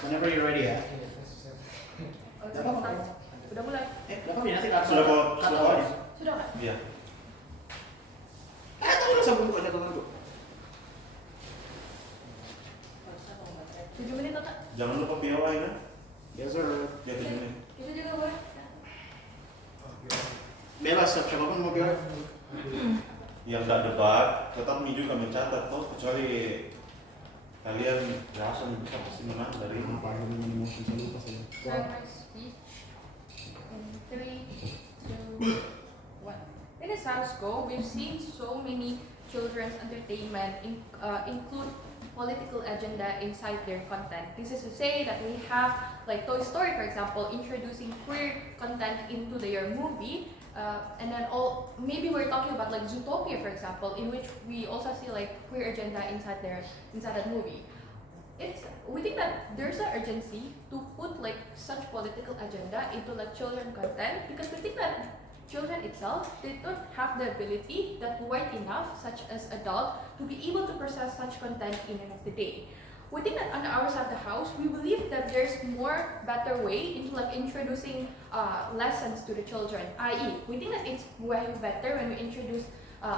Whenever you're ready ya. Udah mulai. Gak apa-apa nanti kata. Sudah kok aja. Sudah nggak? Iya. Tunggu sambung kok, tunggu. 7 menit Kak. Jangan lupa POI kan? Yes sir. Ya 7 menit. Itu juga boleh. Bebas siapapun mau biar. Yang tidak debat, tetap Mi juga mencatat toh, kecuali kalian rasa bisa pasti menang dari ini. Start my speech in 3, 2, 1. In the status quo, we've seen so many children's entertainment include political agenda inside their content. This is to say that we have like Toy Story, for example, introducing queer content into their movie. And then maybe we're talking about like Zootopia, for example, in which we also see like queer agenda inside that movie. We think that there's an urgency to put like such political agenda into like children content, because we think that children itself, they don't have the ability that wide enough, such as adults, to be able to process such content in the end of the day. We think that on our side of the house, we believe that there's more better way into like introducing lessons to the children, i.e. we think that it's way better when we introduce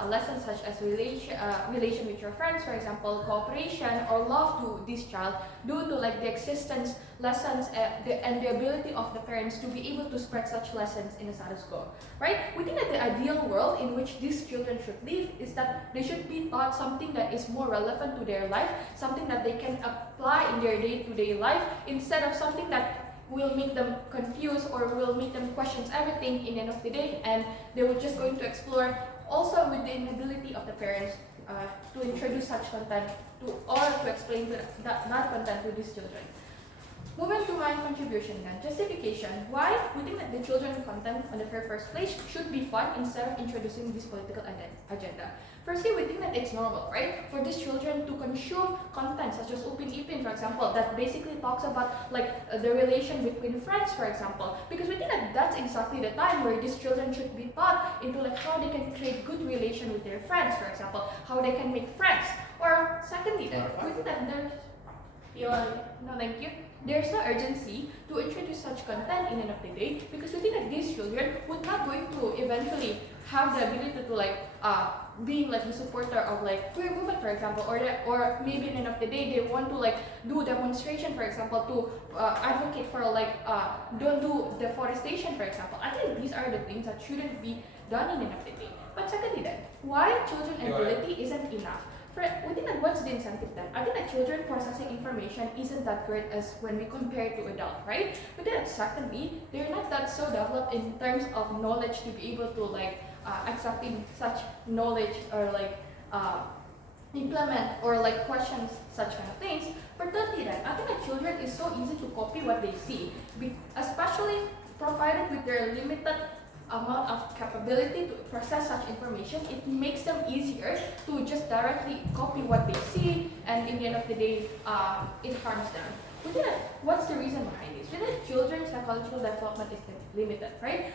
lessons such as relation with your friends, for example, cooperation or love to this child, due to like the existence lessons and the ability of the parents to be able to spread such lessons in the status quo, right? We think that the ideal world in which these children should live is that they should be taught something that is more relevant to their life, something that they can apply in their day-to-day life, instead of something that will make them confused or will make them question everything in the end of the day, and they were just going to explore also with the inability of the parents to introduce such content or to explain that content to these children. Moving to my contribution then, justification. Why we think that the children content on the very first place should be fun instead of introducing this political agenda. Firstly, we think that it's normal, right, for these children to consume content such as Upin Ipin, for example, that basically talks about like the relation between friends, for example, because we think that that's exactly the time where these children should be taught into like how they can create good relation with their friends, for example, how they can make friends. Or secondly, then we think that thank you. There's no urgency to introduce such content in the end of the day, because we think that these children would not going to eventually have the ability to like being like the supporter of like queer movement, for example, or maybe in the end of the day they want to like do demonstration, for example, to advocate for like don't do deforestation, for example. I think these are the things that shouldn't be done in the end of the day. But secondly, then why children ability isn't enough? We think that what's the incentive then? I think that children processing information isn't that great as when we compare it to adults, right? But then secondly, they're not that so developed in terms of knowledge to be able to like accepting such knowledge or like implement or like questions such kind of things. But thirdly then, I think that children is so easy to copy what they see, especially provided with their limited amount of capability to process such information. It makes them easier to just directly copy what they see, and in the end of the day, it harms them. What's the reason behind this? We think children's psychological development is limited, right?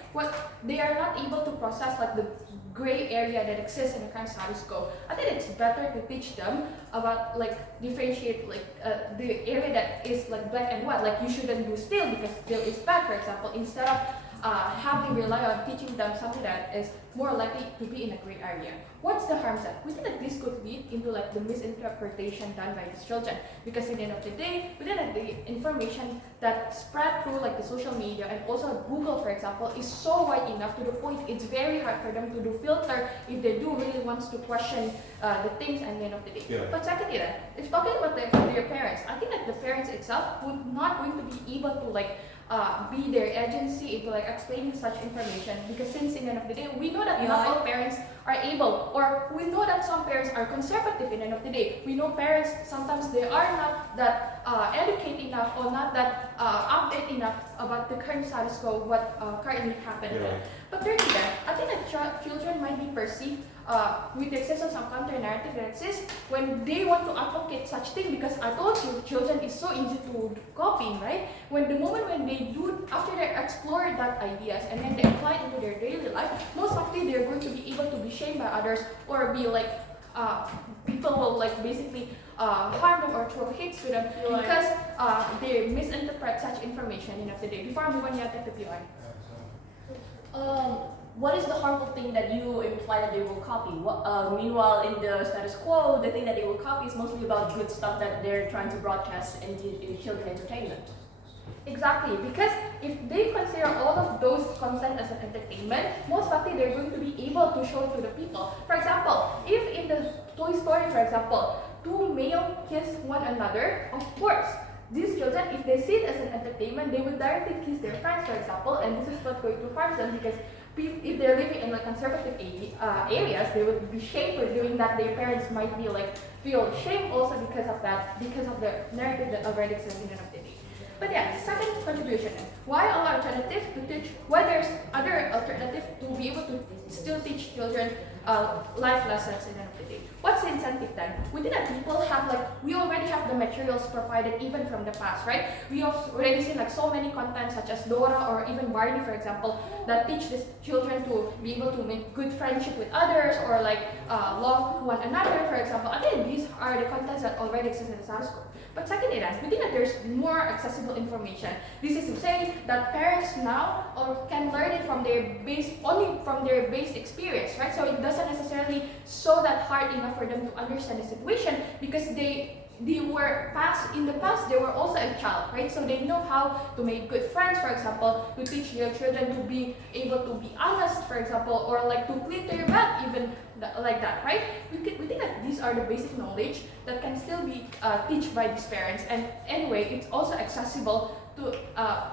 They are not able to process like the gray area that exists in the current status quo. I think it's better to teach them about like differentiate like the area that is like black and white. Like you shouldn't do steel because steel is bad, for example, instead of having rely on teaching them something that is more likely to be in a gray area. What's the harm that? We think that this could lead into like the misinterpretation done by these children, because in the end of the day, we think that the information that spread through like the social media and also Google, for example, is so wide enough to the point it's very hard for them to do filter if they do really wants to question the things at the end of the day. Yeah. But secondly, then, if talking about their parents, I think that the parents itself would not going to be able to like be their agency into like explaining such information, because since in the end of the day we know that not all parents are able, or we know that some parents are conservative in the end of the day. We know parents sometimes they are not that educated enough or not that update enough about the current status quo, what currently happened. Yeah. But thirdly, then, I think that children might be perceived with the existence of counter-narrative that exists when they want to advocate such thing, because I told you, children is so easy to copy, right? When the moment when they do, after they explore that ideas and then they apply it into their daily life, most likely they're going to be able to be shamed by others or be like, people will like basically harm them or throw hits to them because they spread such information in of the day. Before I move on, yeah, to PI. What is the harmful thing that you imply that they will copy? Meanwhile, in the status quo, the thing that they will copy is mostly about good stuff that they're trying to broadcast in children entertainment. Exactly, because if they consider all of those content as an entertainment, most likely they're going to be able to show it to the people. For example, if in the Toy Story, for example, two male kiss one another, of course, these children, if they see it as an entertainment, they would directly kiss their friends, for example, and this is not going to harm them because if they're living in like conservative areas, they would be shamed for doing that. Their parents might be like feel shame also because of that, because of the narrative that already exists in the end of the day. But yeah, second contribution, why allow alternative to teach, why there's other alternative to be able to still teach children life lessons in the end of the day. What's the incentive then? Within that, people have we already have the materials provided even from the past, right? We have already seen like so many content such as Dora or even Barney, for example, that teach these children to be able to make good friendship with others or love one another, for example. Again, these are the contents that already exist in the status quo. But second, within that there's more accessible information. This is to say that parents now can learn it from only from their base experience, right? So it doesn't necessarily so that hard enough for them to understand the situation because they were in the past they were also a child, right? So they know how to make good friends, for example, to teach their children to be able to be honest, for example, or to clean their bed, even like that, right? We think that these are the basic knowledge that can still be taught by these parents, and anyway, it's also accessible to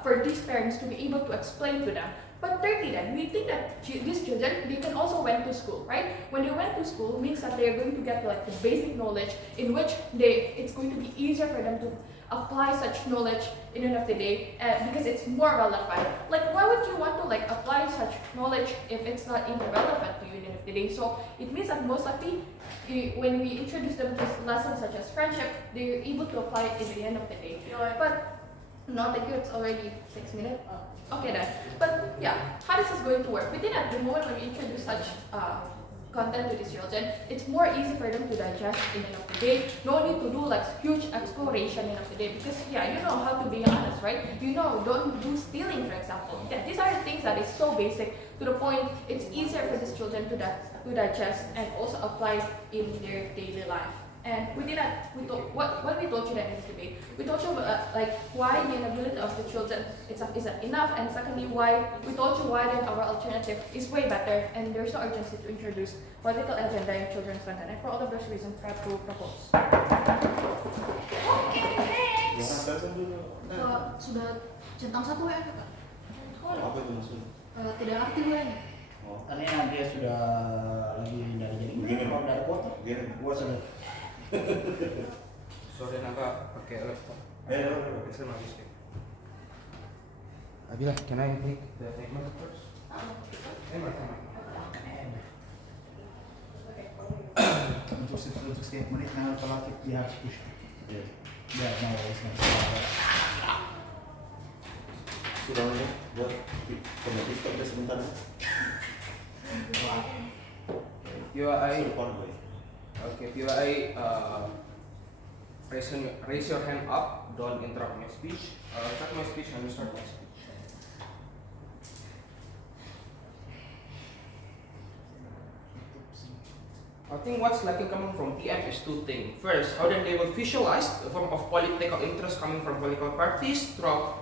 for these parents to be able to explain to them. But thirdly then, we think that these children, they can also went to school, right? When they went to school, means that they're going to get the basic knowledge in which it's going to be easier for them to apply such knowledge in the end of the day because it's more relevant. Why would you want to apply such knowledge if it's not even relevant to you in the end of the day? So it means that most likely, when we introduce them to lessons such as friendship, they're able to apply it in the end of the day. But no, thank you, it's already 6 minutes. Okay then. But yeah, how this is going to work? Within at the moment when we introduce such content to these children, it's more easy for them to digest in the end of the day. No need to do huge exploration in the end of the day because you know how to be honest, right? Don't do stealing, for example. Yeah, these are the things that is so basic to the point it's easier for these children to digest and also apply in their daily life. And within that, what we told you that in this debate, we told you why the inability of the children isn't enough, and secondly, we told you why then our alternative is way better, and there's no urgency to introduce political agenda in children's content. And for all of those reasons, I to propose. Okay, next. Sudah centang 1 ya Kak? Apa itu maksudnya? Tidak aktif ya? Karena dia sudah lagi dari jadi Begini, kalau dari kuota, begini. gua sudah. Sore naga pakai laptop. It's a magic. Abila, can I take the payment first? Untuk setiap menit yang kalau dia harus push. Ya, Sudah nih, buat penulis kita sebentar. PUI. Sudah Okay, PUI. Raise your hand up. Don't interrupt my speech. Start my speech and start my speech. I think what's lacking coming from PM is two things. First, how then they will visualize the form of political interest coming from political parties through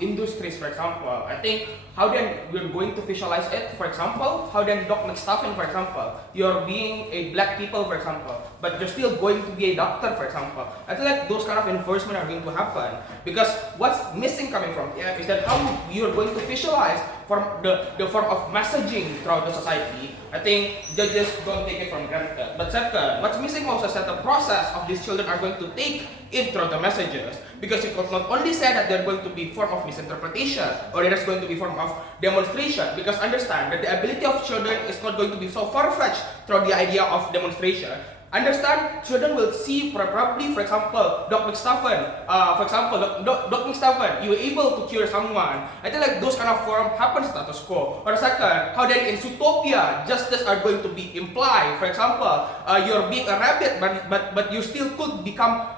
industries, for example. I think how then we're going to visualize it, for example, how then Doc McStuffin, for example, you're being a black people, for example, but you're still going to be a doctor, for example. I feel like those kind of enforcement are going to happen because what's missing coming from PM is that how you're going to visualize from the form of messaging throughout the society. I think judges don't take it from granted. But second, what's missing also is that the process of these children are going to take it through the messages, because you could not only say that they're going to be form of misinterpretation or there's going to be form of demonstration, because understand that the ability of children is not going to be so far-fetched through the idea of demonstration. Understand, children will see probably, for example, Doc McStuffin, Doc McStuffin, you were able to cure someone. I think like those kind of form happen status quo. Or second, how then in Zootopia, justice are going to be implied. For example, you're being a rabbit, but you still could become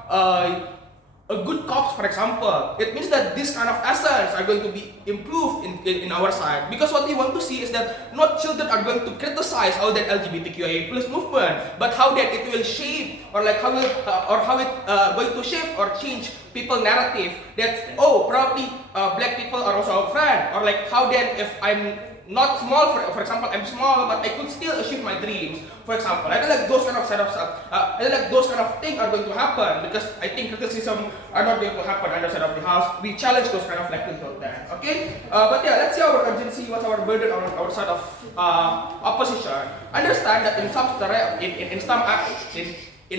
a good cops, for example, it means that this kind of essence are going to be improved in our side. Because what we want to see is that not children are going to criticize all that LGBTQIA plus movement, but how that it will shape or like how it going to shape or change people narrative that probably black people are also our friend, or like how then if I'm not small, for example, I'm small, but I could still achieve my dreams. For example, I feel like those kind of set of stuff, I feel like those kind of things are going to happen because I think criticism are not going to happen on the side of the house. We challenge those kind of likelihood then, okay? But yeah, let's see our urgency, what's our burden on our side of opposition. Understand that in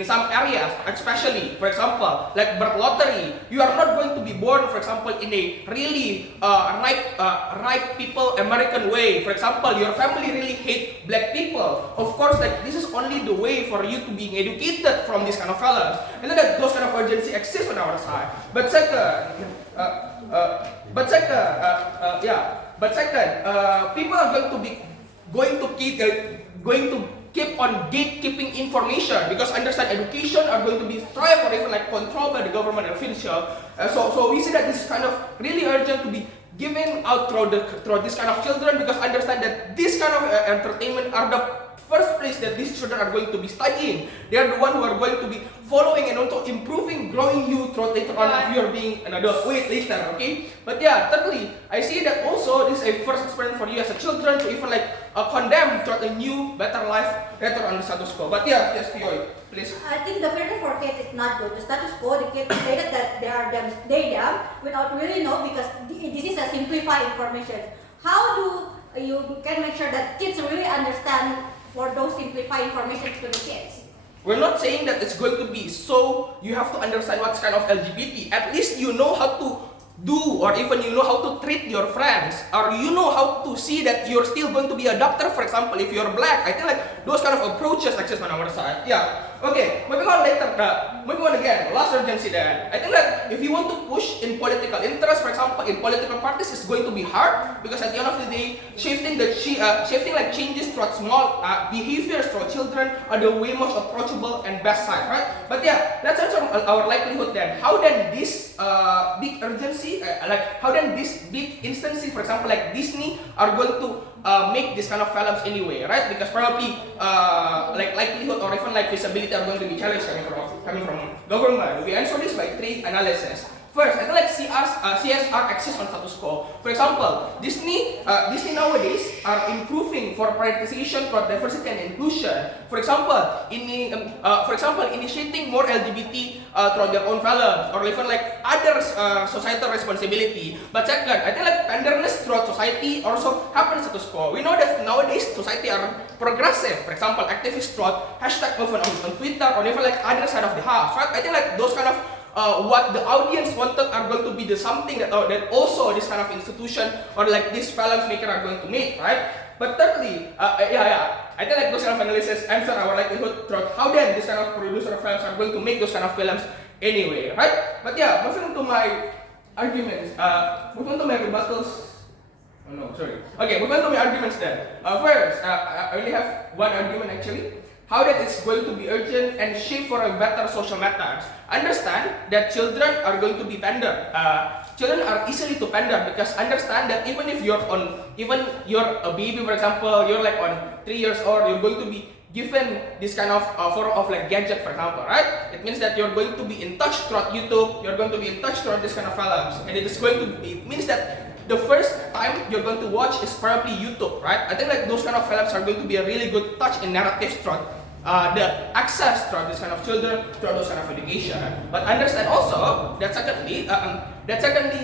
some areas, especially, for example, like birth lottery, you are not going to be born, for example, in a really right people American way. For example, your family really hate black people. Of course, like this is only the way for you to be educated from this kind of fellas. And then those kind of urgency exist on our side. But second, people are going to keep on gatekeeping information because understand education are going to be strive or even like controlled by the government official. So we see that this is kind of really urgent to be given out through this kind of children because understand that this kind of entertainment are the first place that these children are going to be studying. They are the one who are going to be following and also improving, growing you throughout later on if you are being an adult. Wait, later, okay? But yeah, thirdly, I see that also this is a first experience for you as a children to even like condemn throughout a new, better life later on the status quo. But yeah, yes, Pioy, please. I think the freedom for kids is not good. The status quo, the kids stated that they are them without really know because this is a simplified information. How do you can make sure that kids really understand for those simplified information to the kids? We're not saying that it's going to be so you have to understand what's kind of LGBT. At least you know how to do or even you know how to treat your friends or you know how to see that you're still going to be a doctor, for example, if you're black. I think like those kind of approaches exist on our side. Yeah. Okay, moving on later. Moving on again, last urgency then. I think that if you want to push in political interest, for example, in political parties, it's going to be hard because at the end of the day, shifting like changes towards small behaviors toward children are the way most approachable and best side, right? But yeah, let's answer our likelihood then. How then this big urgency, how then this big instances, for example, like Disney, are going to make this kind of films anyway, right? Because probably like likelihood or even like visibility are going to be challenged coming from government. We answer this by 3 analysis. First, I think like CSR exists on status quo. For example, Disney nowadays are improving for prioritization toward diversity and inclusion. For example, initiating more LGBT through their own films or even like other societal responsibility. But second, I think like tenderness throughout society also happens status quo. We know that nowadays society are progressive. For example, activists throughout hashtag movement on Twitter or even like other side of the house, right? I think like those kind of what the audience wanted are going to be the something that also this kind of institution or like these films maker are going to make, right? But thirdly, I think like those kind of analysis answer our likelihood throughout how then this kind of producer of films are going to make those kind of films anyway, right? But yeah, moving to my arguments, moving to my rebuttals. Oh no, sorry. Okay, moving to my arguments then. First, I only have one argument actually. How that it's going to be urgent and shape for a better social matters. Understand that children are going to be tender. Children are easily to pander because understand that even you're a baby, for example, you're like on 3 years old, you're going to be given this kind of form of like gadget, for example, right? It means that you're going to be in touch throughout YouTube, you're going to be in touch throughout this kind of films, and it means that the first time you're going to watch is probably YouTube, right? I think like those kind of films are going to be a really good touch in narratives throughout the access throughout this kind of children, throughout those kind of education. But understand also that secondly,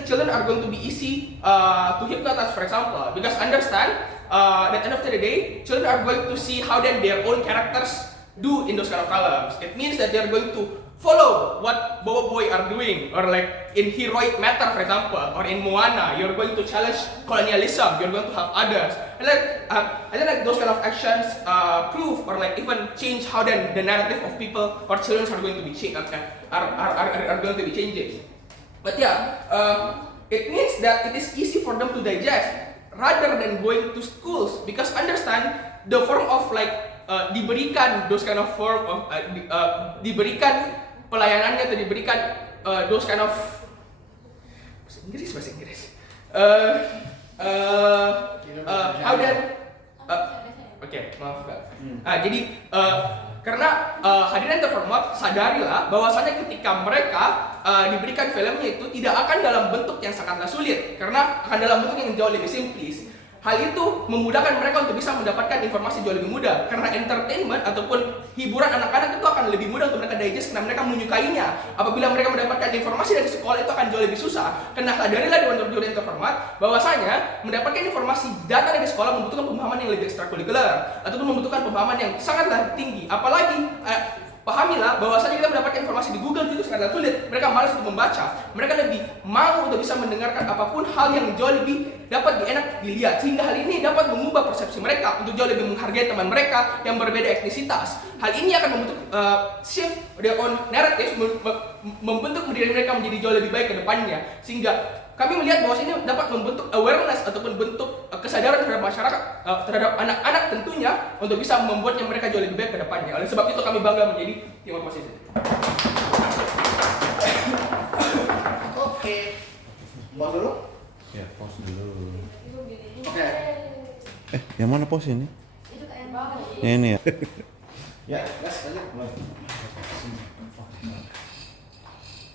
children are going to be easy to hypnotize, for example, because understand that at the end of the day, children are going to see how then their own characters do in those kind of films. It means that they are going to follow what Bobo Boy are doing, or like in Heroic Matter, for example, or in Moana, you're going to challenge colonialism, you're going to have others, and like those kind of actions prove or like even change how then the narrative of people or children are going to be are going to be changing. But yeah, it means that it is easy for them to digest rather than going to schools because understand the form of like diberikan those kind of form of diberikan pelayanannya atau diberikan those kind of bahasa Inggris. How that oke, maaf Kak. Jadi karena hadirin terhormat, sadarilah bahwasanya ketika mereka diberikan filmnya itu tidak akan dalam bentuk yang sangatlah sulit, karena akan dalam bentuk yang jauh lebih simplis. Hal itu memudahkan mereka untuk bisa mendapatkan informasi jauh lebih mudah, karena entertainment ataupun hiburan anak-anak itu akan lebih mudah untuk mereka digest karena mereka menyukainya. Apabila mereka mendapatkan informasi dari sekolah itu akan jauh lebih susah. Karena sadarilah Dewan Juri yang terhormat bahwasanya mendapatkan informasi data dari sekolah membutuhkan pemahaman yang lebih ekstrakurikuler ataupun membutuhkan pemahaman yang sangatlah tinggi. Apalagi pahamilah bahwasanya kita mendapatkan informasi di Google itu sangatlah sulit. Mereka malas untuk membaca. Mereka lebih mau untuk bisa mendengarkan apapun hal yang jauh lebih dapat enak dilihat. Sehingga hal ini dapat mengubah persepsi mereka untuk jauh lebih menghargai teman mereka yang berbeda etnisitas. Hal ini akan membentuk shift their own narrative, membentuk diri mereka menjadi jauh lebih baik ke depannya. Sehingga kami melihat bahwa ini dapat membentuk awareness ataupun bentuk kesadaran terhadap masyarakat, terhadap anak-anak tentunya, untuk bisa membuatnya mereka jauh lebih baik ke depannya. Oleh sebab itu kami bangga menjadi tim oposisi. Oke. Pause dulu. Ya, pause dulu. Oke. Yang mana pause ini? Itu kayak bawah. Ini ya. Ya, gas aja. Mulai.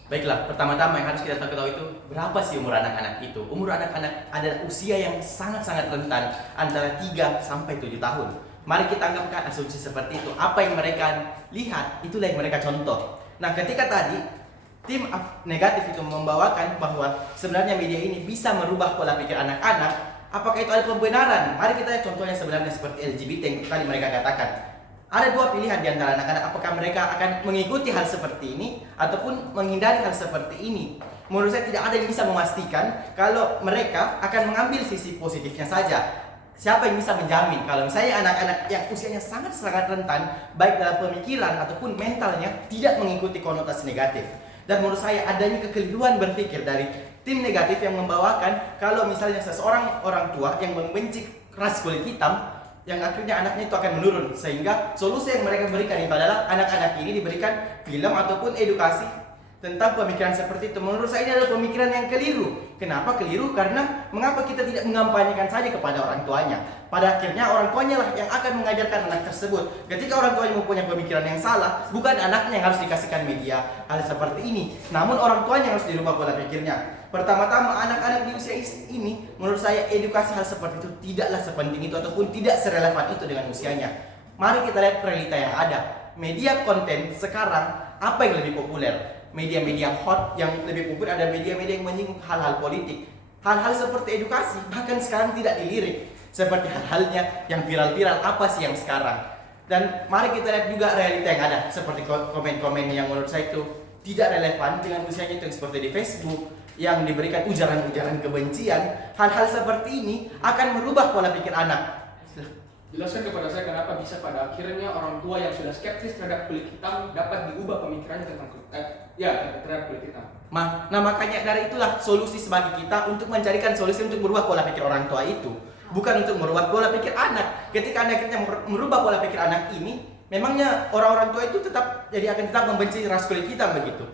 Baiklah, pertama-tama yang harus kita tahu itu berapa sih umur anak-anak itu? Umur anak-anak adalah usia yang sangat-sangat rentan, antara 3 sampai 7 tahun. Mari kita anggapkan asumsi seperti itu. Apa yang mereka lihat, itulah yang mereka contoh. Nah, ketika tadi tim negatif itu membawakan bahwa sebenarnya media ini bisa merubah pola pikir anak-anak, apakah itu ada pembenaran? Mari kita lihat contohnya sebenarnya seperti LGBT yang tadi mereka katakan. Ada 2 pilihan di antara anak-anak, apakah mereka akan mengikuti hal seperti ini ataupun menghindari hal seperti ini. Menurut saya tidak ada yang bisa memastikan kalau mereka akan mengambil sisi positifnya saja. Siapa yang bisa menjamin kalau misalnya anak-anak yang usianya sangat-sangat rentan, baik dalam pemikiran ataupun mentalnya, tidak mengikuti konotasi negatif. Dan menurut saya adanya kekeliruan berpikir dari tim negatif yang membawakan kalau misalnya seseorang orang tua yang membenci ras kulit hitam, yang akhirnya anaknya itu akan menurun. Sehingga solusi yang mereka berikan itu adalah anak-anak ini diberikan film ataupun edukasi tentang pemikiran seperti itu. Menurut saya ini adalah pemikiran yang keliru. Kenapa keliru? Karena mengapa kita tidak mengampanyekan saja kepada orang tuanya? Pada akhirnya orang tuanya lah yang akan mengajarkan anak tersebut. Ketika orang tuanya mempunyai pemikiran yang salah, bukan anaknya yang harus dikasihkan media hal seperti ini, namun orang tuanya yang harus dirubah pola pikirnya. Pertama-tama anak-anak di usia ini, menurut saya edukasi hal seperti itu tidaklah sepenting itu ataupun tidak serelevan itu dengan usianya. Mari kita lihat realita yang ada. Media konten sekarang apa yang lebih populer? Media-media hot yang lebih populer ada media-media yang menyinggung hal-hal politik. Hal-hal seperti edukasi bahkan sekarang tidak dilirik. Seperti hal-halnya yang viral-viral apa sih yang sekarang. Dan mari kita lihat juga realita yang ada. Seperti komen-komen yang menurut saya itu tidak relevan dengan usianya, itu seperti di Facebook yang diberikan ujaran-ujaran kebencian. Hal-hal seperti ini akan merubah pola pikir anak. Jelaskan kepada saya kenapa bisa pada akhirnya orang tua yang sudah skeptis terhadap kulit hitam dapat diubah pemikirannya tentang terhadap kulit hitam. Nah, makanya dari itulah solusi sebagai kita untuk mencarikan solusi untuk merubah pola pikir orang tua itu, bukan untuk merubah pola pikir anak. Ketika anak kita merubah pola pikir anak ini, memangnya orang-orang tua itu akan tetap membenci ras kulit hitam begitu.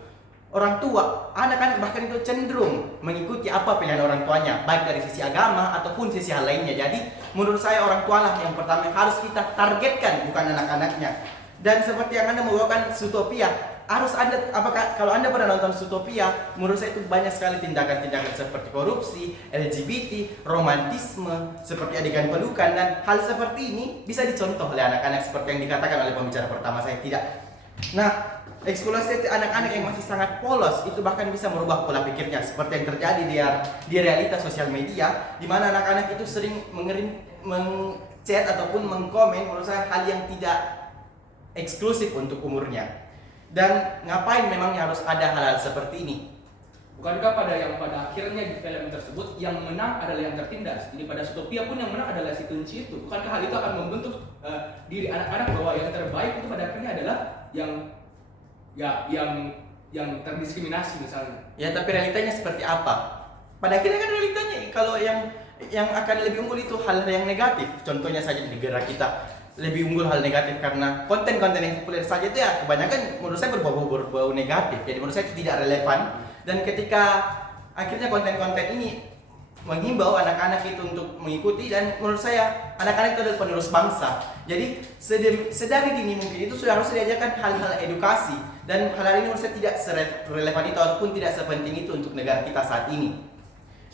Orang tua, anak-anak bahkan itu cenderung mengikuti apa pilihan orang tuanya, baik dari sisi agama ataupun sisi hal lainnya. Jadi menurut saya orang tua lah yang pertama harus kita targetkan, bukan anak-anaknya. Dan seperti yang Anda membawakan Zootopia, harus Anda, apakah kalau Anda pernah nonton Zootopia, menurut saya itu banyak sekali tindakan-tindakan seperti korupsi, LGBT, romantisme, seperti adegan pelukan, dan hal seperti ini bisa dicontoh oleh anak-anak seperti yang dikatakan oleh pembicara pertama saya tidak. Nah, eksploitasi anak-anak yang masih sangat polos itu bahkan bisa merubah pola pikirnya, seperti yang terjadi di realita sosial media, di mana anak-anak itu sering meng-chat ataupun mengkomen menurut saya hal yang tidak eksklusif untuk umurnya. Dan ngapain memangnya harus ada hal-hal seperti ini? Bukankah pada akhirnya di film tersebut yang menang adalah yang tertindas? Jadi pada Zootopia pun yang menang adalah si kunci itu. Bukankah hal itu akan membentuk diri anak-anak bahwa yang terbaik itu pada akhirnya adalah yang terdiskriminasi misalnya? Ya, tapi realitanya seperti apa? Pada akhirnya kan realitanya kalau yang akan lebih unggul itu hal yang negatif. Contohnya saja di negara kita. lebih unggul hal negatif karena konten-konten yang populer saja itu ya kebanyakan menurut saya berbau negatif. Jadi menurut saya itu tidak relevan dan ketika akhirnya konten-konten ini menghimbau anak-anak itu untuk mengikuti dan menurut saya anak-anak itu adalah penerus bangsa. Jadi sedari dini mungkin itu sudah harus diajarkan hal-hal edukasi dan hal-hal ini menurut saya tidak serelevan itu ataupun tidak sepenting itu untuk negara kita saat ini.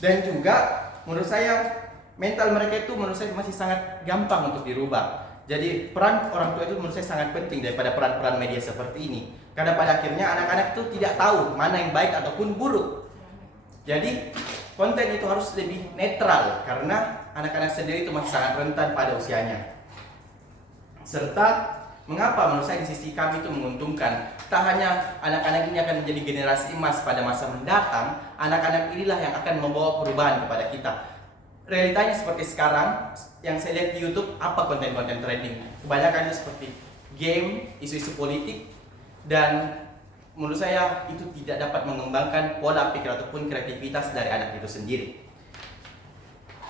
Dan juga menurut saya mental mereka itu menurut saya masih sangat gampang untuk dirubah. Jadi peran orang tua itu menurut saya sangat penting daripada peran-peran media seperti ini. Karena pada akhirnya anak-anak itu tidak tahu mana yang baik ataupun buruk. Jadi konten itu harus lebih netral karena anak-anak sendiri itu masih sangat rentan pada usianya. Serta mengapa menurut saya di sisi kami itu menguntungkan. Tak hanya anak-anak ini akan menjadi generasi emas pada masa mendatang, anak-anak inilah yang akan membawa perubahan kepada kita. Realitanya seperti sekarang yang saya lihat di YouTube, apa konten-konten trending? Kebanyakan itu seperti game, isu-isu politik, dan menurut saya itu tidak dapat mengembangkan pola pikir ataupun kreativitas dari anak itu sendiri.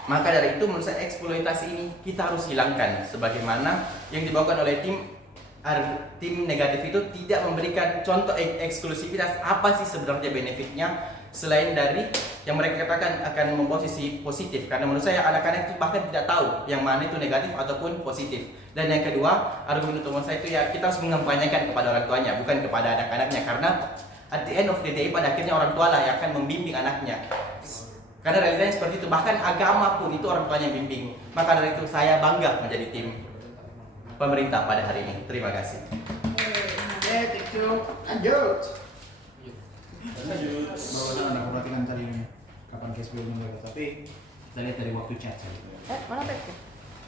Maka dari itu menurut saya eksploitasi ini kita harus hilangkan, sebagaimana yang dibawakan oleh tim negatif itu tidak memberikan contoh eksklusivitas apa sih sebenarnya benefitnya selain dari yang mereka katakan akan membawa sisi positif. Karena menurut saya anak-anak itu bahkan tidak tahu yang mana itu negatif ataupun positif. Dan yang kedua, argumen utama saya itu ya kita harus mengampanyakan kepada orang tuanya, bukan kepada anak-anaknya. Karena at the end of the day pada akhirnya orang tua lah yang akan membimbing anaknya. Karena realitanya seperti itu, bahkan agama pun itu orang tuanya yang bimbing. Maka dari itu saya bangga menjadi tim pemerintah pada hari ini. Terima kasih. Thank you. Lanjut. Barusan anda perhatikan tadi kapan cashflow mulai, tapi kita lihat dari waktu chat saja. Mana tadi?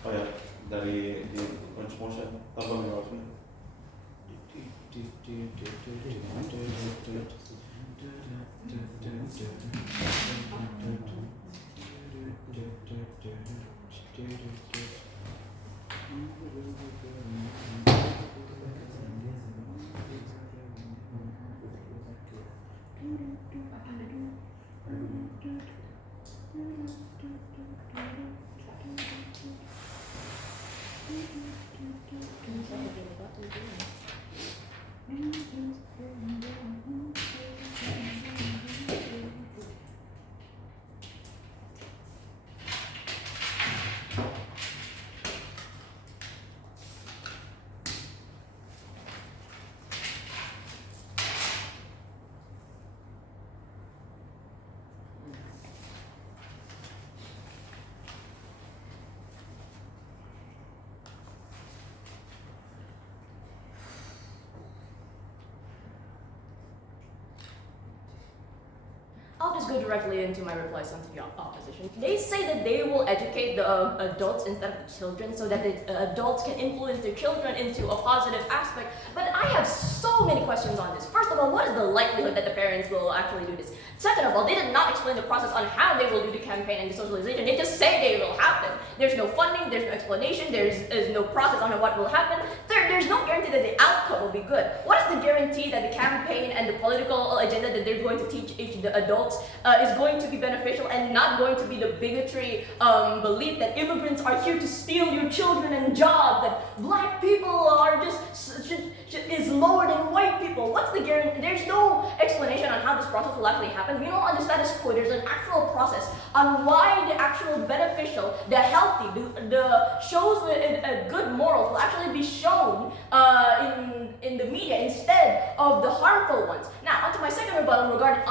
Oh ya, dari di launch motion tabel yang harusnya. I'll just go directly into my replies onto the opposition. They say that they will educate the adults instead of the children so that the adults can influence their children into a positive aspect. But I have so many questions on this. First of all, what is the likelihood that the parents will actually do this? Second of all, they did not explain the process on how they will do the campaign and the socialization. They just say they will happen. There's no funding, there's no explanation, there's no process on what will happen. Third, there's no guarantee that the outcome will be good. What is the guarantee that the campaign and the political agenda that they're going to teach the adults is going to be beneficial and not going to be the bigotry belief that immigrants are here to steal your children and jobs, that black people are just is lower than white people? What's the guarantee? There's no explanation on how this process will actually happen. We know on the status quo there's an actual process on why the actual beneficial, the healthy, the shows with a good morals will actually be shown in the media instead of the harmful ones. Now, onto my second rebuttal regarding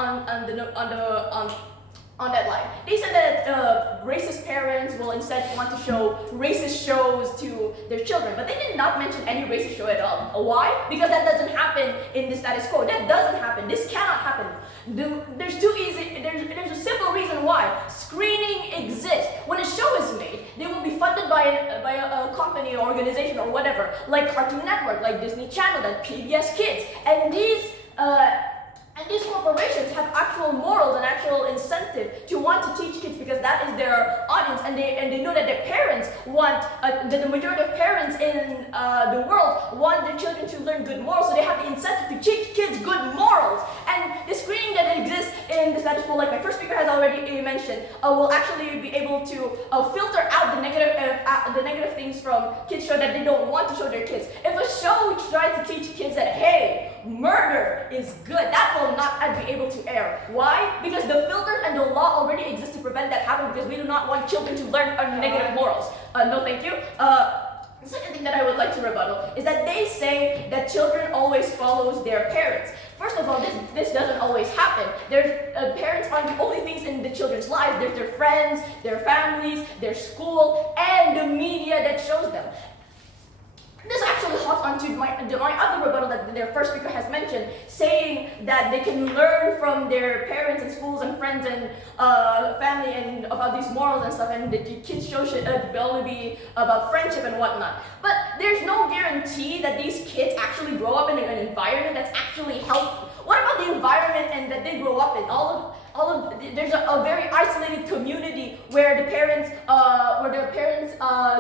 on that line. They said that racist parents will instead want to show racist shows to their children, but they did not mention any racist show at all. Why? Because that doesn't happen in the status quo. That doesn't happen. This cannot happen. There's a simple reason why. Screening exists. When a show is made, they will be funded by a company or organization or whatever, like Cartoon Network, like Disney Channel, like PBS Kids, and these corporations have actual morals and actual incentive to want to teach kids because that is their audience, and and they know that their parents want the majority of parents in the world want their children to learn good morals, so they have the incentive to teach kids good morals. And the screening that exists in the status quo, like my first speaker has already mentioned, will actually be able to filter out the negative things from kids show that they don't want to show their kids. If a show tries to teach kids that, hey, murder is good, that will not be able to air. Why? Because the filters and the law already exist to prevent that happening, because we do not want children to learn negative morals. No, thank you. The second thing that I would like to rebuttal is that they say that children always follows their parents. First of all, this doesn't always happen. Parents aren't the only things in the children's lives. There's their friends, their families, their school, and the media that shows them. This actually hops onto my other rebuttal that their first speaker has mentioned, saying that they can learn from their parents and schools and friends and family and about these morals and stuff, and the kids' show should only be about friendship and whatnot. But there's no guarantee that these kids actually grow up in an environment that's actually healthy. What about the environment and that they grow up in? There's a very isolated community where the parents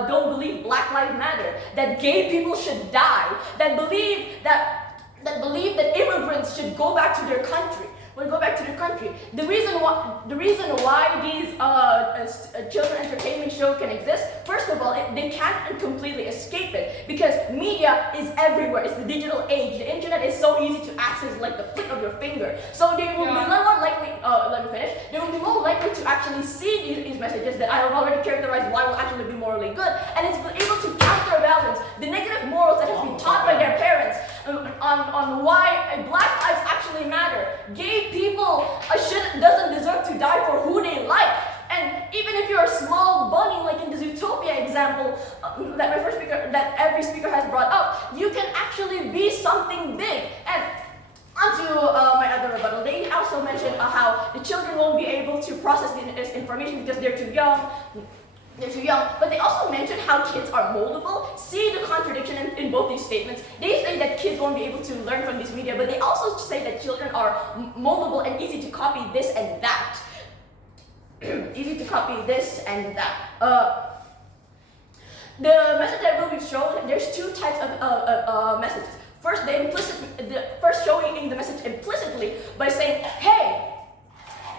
don't believe Black Lives Matter, that gay people should die, that believe that immigrants should go back to their country. The reason why these children entertainment show can exist, first of all, they can't completely escape it, because media is everywhere. It's the digital age. The internet is so easy to access, like the flick of your finger. So they will be more likely. Let me finish. They will be more likely to actually see these messages that I have already characterized why will actually be morally good, and it's able to counterbalance the negative morals that has been taught by their parents on why Black lives actually matter. Gay people doesn't deserve to die for who they like. And even if you're a small bunny, like in the Zootopia example that every speaker has brought up, you can actually be something big. And onto my other rebuttal, they also mentioned how the children won't be able to process this information because they're too young. But they also mentioned how kids are moldable. See the contradiction in both these statements. They say that kids won't be able to learn from this media, but they also say that children are moldable and easy to copy this and that. The message that will be shown, there's two types of messages. First, first showing the message implicitly by saying, hey,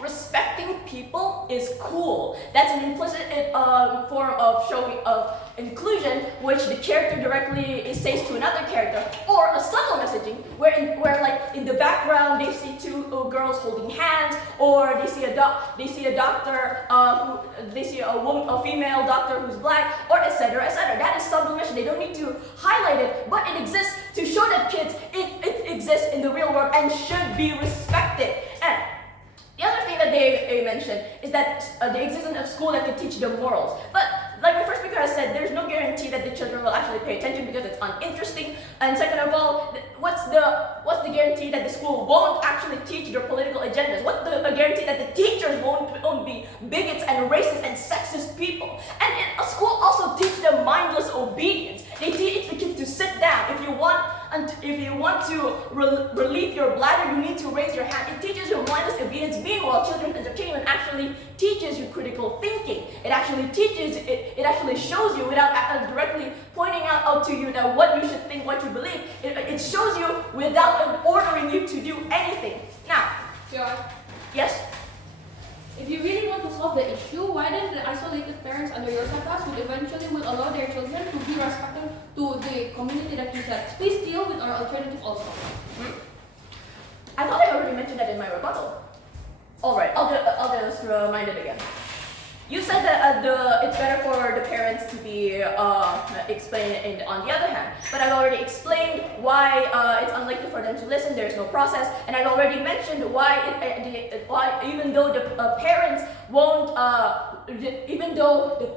respecting people is cool. That's an implicit form of showing of inclusion, which the character directly says to another character, or a subtle messaging, where like in the background they see two girls holding hands, or they see a doctor, they see a female doctor who's Black, or etc. etc. That is subtle messaging. They don't need to highlight it, but it exists to show that kids it exists in the real world and should be respected. And the other thing that they mentioned is that the existence of school that could teach them morals. But like my first speaker has said, there's no guarantee that the children will actually pay attention because it's uninteresting. And second of all, what's the guarantee that the school won't actually teach their political agendas? What's the guarantee that the teachers won't be bigots and racist and sexist people? And a school also teaches them mindless obedience. They teach the kids to sit down. If you want to relieve your bladder, you need to raise your hand. It teaches you mindless obedience. Meanwhile, children's entertainment actually teaches you critical thinking. It actually shows you without directly pointing out to you that what you should think, what you believe. It shows you without ordering you to do anything. Now, yes? If you really want to solve the issue, why then the isolated parents under your class would eventually allow their children to be respectful to the community that you said. Please deal with our alternative also. I thought I already mentioned that in my rebuttal. Alright, I'll just remind it again. You said that it's better for the parents to be explained on the other hand, but I've already explained why it's unlikely for them to listen. There's no process, and I've already mentioned why even though the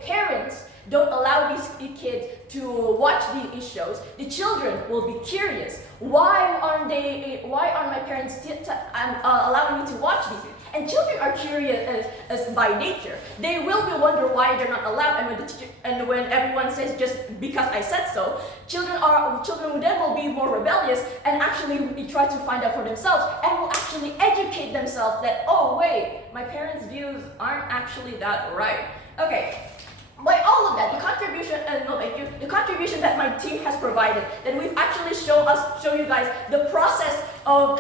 parents don't allow these kids to watch these shows, the children will be curious. Why aren't my parents allowing me to watch these things? And children are curious as by nature. They will be wonder why they're not allowed, and when everyone says just because I said so, children then will be more rebellious and actually try to find out for themselves and will actually educate themselves that, oh wait, my parents' views aren't actually that right. Okay, by all of that, the contribution, no, thank you, the contribution that my team has provided, that we've actually show you guys the process of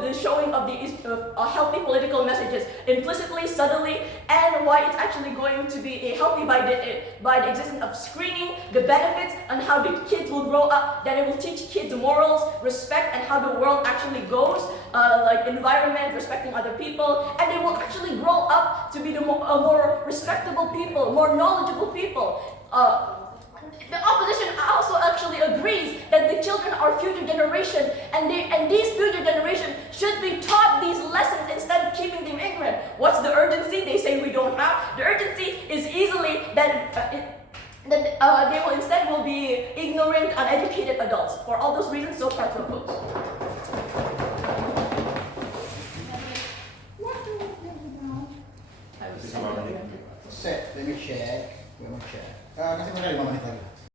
the showing of these healthy political messages implicitly, subtly, and why it's actually going to be healthy by the existence of screening, the benefits, and how the kids will grow up, that it will teach kids morals, respect, and how the world actually goes, like environment, respecting other people, and they will actually grow up to be the more respectable people, more knowledgeable people. The opposition also actually agrees that the children are future generation, and these future generation should be taught these lessons instead of keeping them ignorant. What's the urgency? They say we don't have. The urgency is easily that they will instead be ignorant, uneducated adults. For all those reasons, so far proposed. Set, let me check. Kasih mereka 5 menit lagi.